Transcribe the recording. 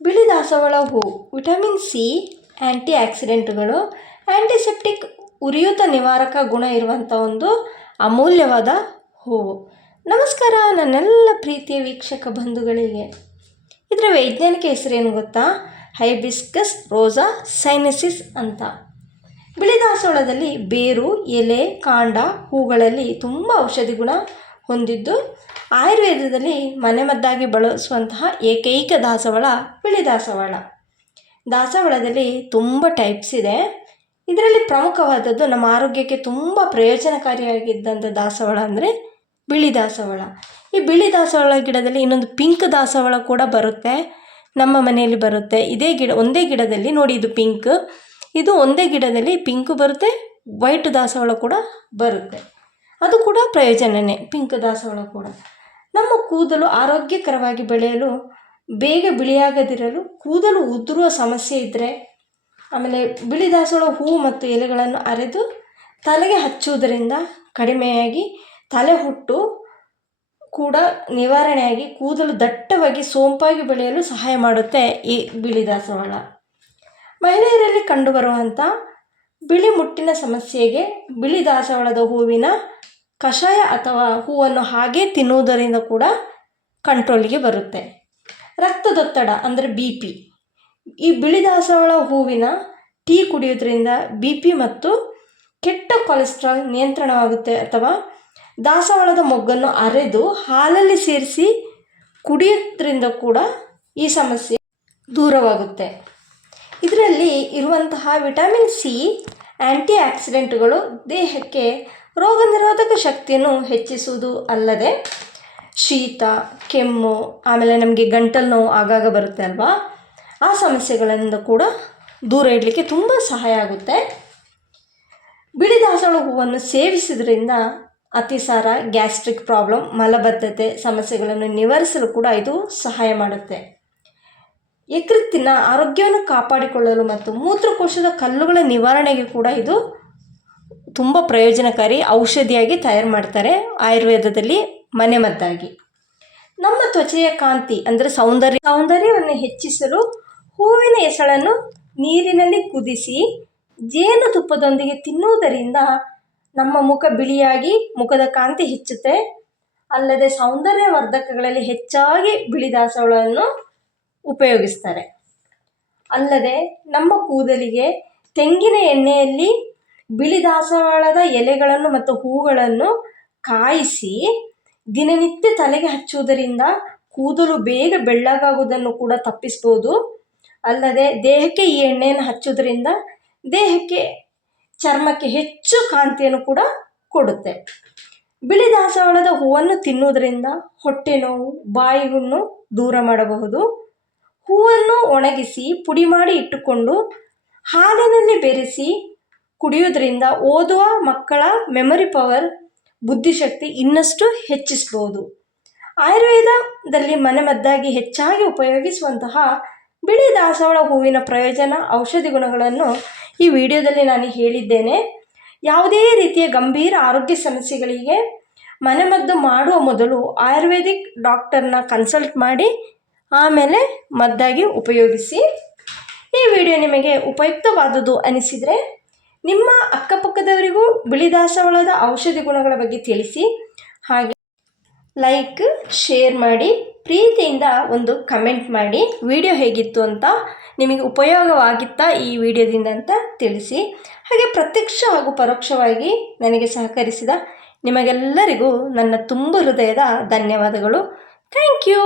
ಬಿಳಿ ದಾಸವಾಳ ಹೂ, vitamin C ಆ್ಯಂಟಿ ಆಕ್ಸಿಡೆಂಟ್ಗಳು ಆ್ಯಂಟಿಸೆಪ್ಟಿಕ್ ಉರಿಯೂತ ನಿವಾರಕ ಗುಣ ಇರುವಂಥ ಒಂದು ಅಮೂಲ್ಯವಾದ ಹೂವು. ನಮಸ್ಕಾರ ನನ್ನೆಲ್ಲ ಪ್ರೀತಿಯ ವೀಕ್ಷಕ ಬಂಧುಗಳಿಗೆ. ಇದರ ವೈಜ್ಞಾನಿಕ ಹೆಸರೇನು ಗೊತ್ತಾ? ಹೈಬಿಸ್ಕಸ್ ರೋಸಾ ಸೈನಸಿಸ್ ಅಂತ. ಬಿಳಿ ದಾಸವಾಳದಲ್ಲಿ ಬೇರು, ಎಲೆ, ಕಾಂಡ, ಹೂಗಳಲ್ಲಿ ತುಂಬ ಔಷಧಿ ಗುಣ ಹೊಂದಿದ್ದು ಆಯುರ್ವೇದದಲ್ಲಿ ಮನೆಮದ್ದಾಗಿ ಬಳಸುವಂತಹ ಏಕೈಕ ದಾಸವಾಳ ಬಿಳಿ ದಾಸವಾಳ ದಾಸವಾಳದಲ್ಲಿ ತುಂಬ ಟೈಪ್ಸ್ ಇದೆ. ಇದರಲ್ಲಿ ಪ್ರಮುಖವಾದದ್ದು ನಮ್ಮ ಆರೋಗ್ಯಕ್ಕೆ ತುಂಬ ಪ್ರಯೋಜನಕಾರಿಯಾಗಿದ್ದಂಥ ದಾಸವಾಳ ಅಂದರೆ ಬಿಳಿ ದಾಸವಾಳ ಈ ಬಿಳಿ ದಾಸವಾಳ ಗಿಡದಲ್ಲಿ ಇನ್ನೊಂದು ಪಿಂಕ್ ದಾಸವಾಳ ಕೂಡ ಬರುತ್ತೆ. ನಮ್ಮ ಮನೆಯಲ್ಲಿ ಬರುತ್ತೆ. ಇದೇ ಗಿಡ, ಒಂದೇ ಗಿಡದಲ್ಲಿ ನೋಡಿ ಇದು ಪಿಂಕ್ ಇದು ಒಂದೇ ಗಿಡದಲ್ಲಿ ಪಿಂಕ್ ಬರುತ್ತೆ ವೈಟ್ ದಾಸವಾಳ ಕೂಡ ಬರುತ್ತೆ. ಅದು ಕೂಡ ಪ್ರಯೋಜನವೇ ಪಿಂಕ್ ದಾಸವಾಳ ಕೂಡ. ನಮ್ಮ ಕೂದಲು ಆರೋಗ್ಯಕರವಾಗಿ ಬೆಳೆಯಲು, ಬೇಗ ಬಿಳಿಯಾಗದಿರಲು, ಕೂದಲು ಉದುರುವ ಸಮಸ್ಯೆ ಇದ್ದರೆ ಆಮೇಲೆ ಬಿಳಿ ದಾಸವಾಳ ಹೂವು ಮತ್ತು ಎಲೆಗಳನ್ನು ಅರೆದು ತಲೆಗೆ ಹಚ್ಚುವುದರಿಂದ ಕಡಿಮೆಯಾಗಿ ತಲೆ ಹುಟ್ಟು ಕೂಡ ನಿವಾರಣೆಯಾಗಿ ಕೂದಲು ದಟ್ಟವಾಗಿ ಸೋಂಪಾಗಿ ಬೆಳೆಯಲು ಸಹಾಯ ಮಾಡುತ್ತೆ ಈ ಬಿಳಿ ದಾಸವಾಳ. ಮಹಿಳೆಯರಲ್ಲಿ ಕಂಡುಬರುವಂಥ ಬಿಳಿ ಮುಟ್ಟಿನ ಸಮಸ್ಯೆಗೆ ಬಿಳಿ ದಾಸವಾಳದ ಹೂವಿನ ಕಷಾಯ ಅಥವಾ ಹೂವನ್ನು ಹಾಗೆ ತಿನ್ನುವುದರಿಂದ ಕೂಡ ಕಂಟ್ರೋಲಿಗೆ ಬರುತ್ತೆ. ರಕ್ತದೊತ್ತಡ ಅಂದರೆ ಬಿ ಪಿ. ಈ ಬಿಳಿ ದಾಸವಾಳ ಹೂವಿನ ಟೀ ಕುಡಿಯೋದ್ರಿಂದ ಬಿ ಪಿ ಮತ್ತು ಕೆಟ್ಟ ಕೊಲೆಸ್ಟ್ರಾಲ್ ನಿಯಂತ್ರಣವಾಗುತ್ತೆ ಅಥವಾ ದಾಸವಾಳದ ಮೊಗ್ಗನ್ನು ಅರೆದು ಹಾಲಲ್ಲಿ ಸೇರಿಸಿ ಕುಡಿಯೋದ್ರಿಂದ ಕೂಡ ಈ ಸಮಸ್ಯೆ ದೂರವಾಗುತ್ತೆ. ಇದರಲ್ಲಿ ಇರುವಂತಹ ವಿಟಮಿನ್ ಸಿ ಆ್ಯಂಟಿ ಆಕ್ಸಿಡೆಂಟ್ಗಳು ದೇಹಕ್ಕೆ ರೋಗ ನಿರೋಧಕ ಶಕ್ತಿಯನ್ನು ಹೆಚ್ಚಿಸುವುದು ಅಲ್ಲದೆ ಶೀತ, ಕೆಮ್ಮು, ಆಮೇಲೆ ನಮಗೆ ಗಂಟಲು ನೋವು ಆಗಾಗ ಬರುತ್ತೆ ಅಲ್ವಾ? ಆ ಸಮಸ್ಯೆಗಳಿಂದ ಕೂಡ ದೂರ ಇಡಲಿಕ್ಕೆ ತುಂಬ ಸಹಾಯ ಆಗುತ್ತೆ. ಬಿಳಿ ದಾಸವಾಳ ಹೂವನ್ನು ಸೇವಿಸಿದ್ರಿಂದ ಅತಿಸಾರ, ಗ್ಯಾಸ್ಟ್ರಿಕ್ ಪ್ರಾಬ್ಲಮ್, ಮಲಬದ್ಧತೆ ಸಮಸ್ಯೆಗಳನ್ನು ನಿವಾರಿಸಲು ಕೂಡ ಇದು ಸಹಾಯ ಮಾಡುತ್ತೆ. ಯಕೃತ್ತಿನ ಆರೋಗ್ಯವನ್ನು ಕಾಪಾಡಿಕೊಳ್ಳಲು ಮತ್ತು ಮೂತ್ರಕೋಶದ ಕಲ್ಲುಗಳ ನಿವಾರಣೆಗೆ ಕೂಡ ಇದು ತುಂಬ ಪ್ರಯೋಜನಕಾರಿ ಔಷಧಿಯಾಗಿ ತಯಾರು ಮಾಡ್ತಾರೆ ಆಯುರ್ವೇದದಲ್ಲಿ ಮನೆಮದ್ದಾಗಿ ನಮ್ಮ ತ್ವಚೆಯ ಕಾಂತಿ ಅಂದರೆ ಸೌಂದರ್ಯ, ಸೌಂದರ್ಯವನ್ನು ಹೆಚ್ಚಿಸಲು ಹೂವಿನ ಎಸಳನ್ನು ನೀರಿನಲ್ಲಿ ಕುದಿಸಿ ಜೇನುತುಪ್ಪದೊಂದಿಗೆ ತಿನ್ನುವುದರಿಂದ ನಮ್ಮ ಮುಖ ಬಿಳಿಯಾಗಿ ಮುಖದ ಕಾಂತಿ ಹೆಚ್ಚುತ್ತೆ. ಅಲ್ಲದೆ ಸೌಂದರ್ಯವರ್ಧಕಗಳಲ್ಲಿ ಹೆಚ್ಚಾಗಿ ಬಿಳಿ ದಾಸವಾಳವನ್ನು ಉಪಯೋಗಿಸ್ತಾರೆ. ಅಲ್ಲದೆ ನಮ್ಮ ಕೂದಲಿಗೆ ತೆಂಗಿನ ಎಣ್ಣೆಯಲ್ಲಿ ಬಿಳಿ ದಾಸವಾಳದ ಎಲೆಗಳನ್ನು ಮತ್ತು ಹೂಗಳನ್ನು ಕಾಯಿಸಿ ದಿನನಿತ್ಯ ತಲೆಗೆ ಹಚ್ಚುವುದರಿಂದ ಕೂದಲು ಬೇಗ ಬೆಳ್ಳಗಾಗುವುದನ್ನು ಕೂಡ ತಪ್ಪಿಸ್ಬೋದು. ಅಲ್ಲದೆ ದೇಹಕ್ಕೆ ಈ ಎಣ್ಣೆಯನ್ನು ಹಚ್ಚೋದ್ರಿಂದ ದೇಹಕ್ಕೆ ಚರ್ಮಕ್ಕೆ ಹೆಚ್ಚು ಕಾಂತಿಯನ್ನು ಕೂಡ ಕೊಡುತ್ತೆ. ಬಿಳಿ ದಾಸವಾಳದ ಹೂವನ್ನು ತಿನ್ನುವುದರಿಂದ ಹೊಟ್ಟೆ ನೋವು ಬಾಯಿ ಹುಣ್ಣು ದೂರ ಮಾಡಬಹುದು. ಹೂವನ್ನು ಒಣಗಿಸಿ ಪುಡಿ ಮಾಡಿ ಇಟ್ಟುಕೊಂಡು ಹಾಲಿನಲ್ಲಿ ಬೆರೆಸಿ ಕುಡಿಯೋದ್ರಿಂದ ಓದುವ ಮಕ್ಕಳ ಮೆಮೊರಿ ಪವರ್, ಬುದ್ಧಿಶಕ್ತಿ ಇನ್ನಷ್ಟು ಹೆಚ್ಚಿಸ್ಬೋದು. ಆಯುರ್ವೇದದಲ್ಲಿ ಮನೆಮದ್ದಾಗಿ ಹೆಚ್ಚಾಗಿ ಉಪಯೋಗಿಸುವಂತಹ ಬಿಳಿ ದಾಸವಾಳ ಹೂವಿನ ಪ್ರಯೋಜನ ಔಷಧಿ ಗುಣಗಳನ್ನು ಈ ವಿಡಿಯೋದಲ್ಲಿ ನಾನು ಹೇಳಿದ್ದೇನೆ. ಯಾವುದೇ ರೀತಿಯ ಗಂಭೀರ ಆರೋಗ್ಯ ಸಮಸ್ಯೆಗಳಿಗೆ ಮನೆಮದ್ದು ಮಾಡುವ ಮೊದಲು ಆಯುರ್ವೇದಿಕ್ ಡಾಕ್ಟರ್ನ ಕನ್ಸಲ್ಟ್ ಮಾಡಿ ಆಮೇಲೆ ಮದ್ದಾಗಿ ಉಪಯೋಗಿಸಿ ಈ ವಿಡಿಯೋ ನಿಮಗೆ ಉಪಯುಕ್ತವಾದುದು ಅನಿಸಿದರೆ ನಿಮ್ಮ ಅಕ್ಕಪಕ್ಕದವರಿಗೂ ಬಿಳಿ ದಾಸವಾಳದ ಔಷಧಿ ಗುಣಗಳ ಬಗ್ಗೆ ತಿಳಿಸಿ. ಹಾಗೆ ಲೈಕ್, ಶೇರ್ ಮಾಡಿ, ಪ್ರೀತಿಯಿಂದ ಒಂದು ಕಮೆಂಟ್ ಮಾಡಿ. ವಿಡಿಯೋ ಹೇಗಿತ್ತು ಅಂತ ನಿಮಗೆ ಉಪಯೋಗವಾಗಿತ್ತಾ ಈ ವಿಡಿಯೋದಿಂದ ಅಂತ ತಿಳಿಸಿ. ಹಾಗೆ ಪ್ರತ್ಯಕ್ಷ ಹಾಗೂ ಪರೋಕ್ಷವಾಗಿ ನನಗೆ ಸಹಕರಿಸಿದ ನಿಮಗೆಲ್ಲರಿಗೂ ನನ್ನ ತುಂಬ ಹೃದಯದ ಧನ್ಯವಾದಗಳು. Thank you!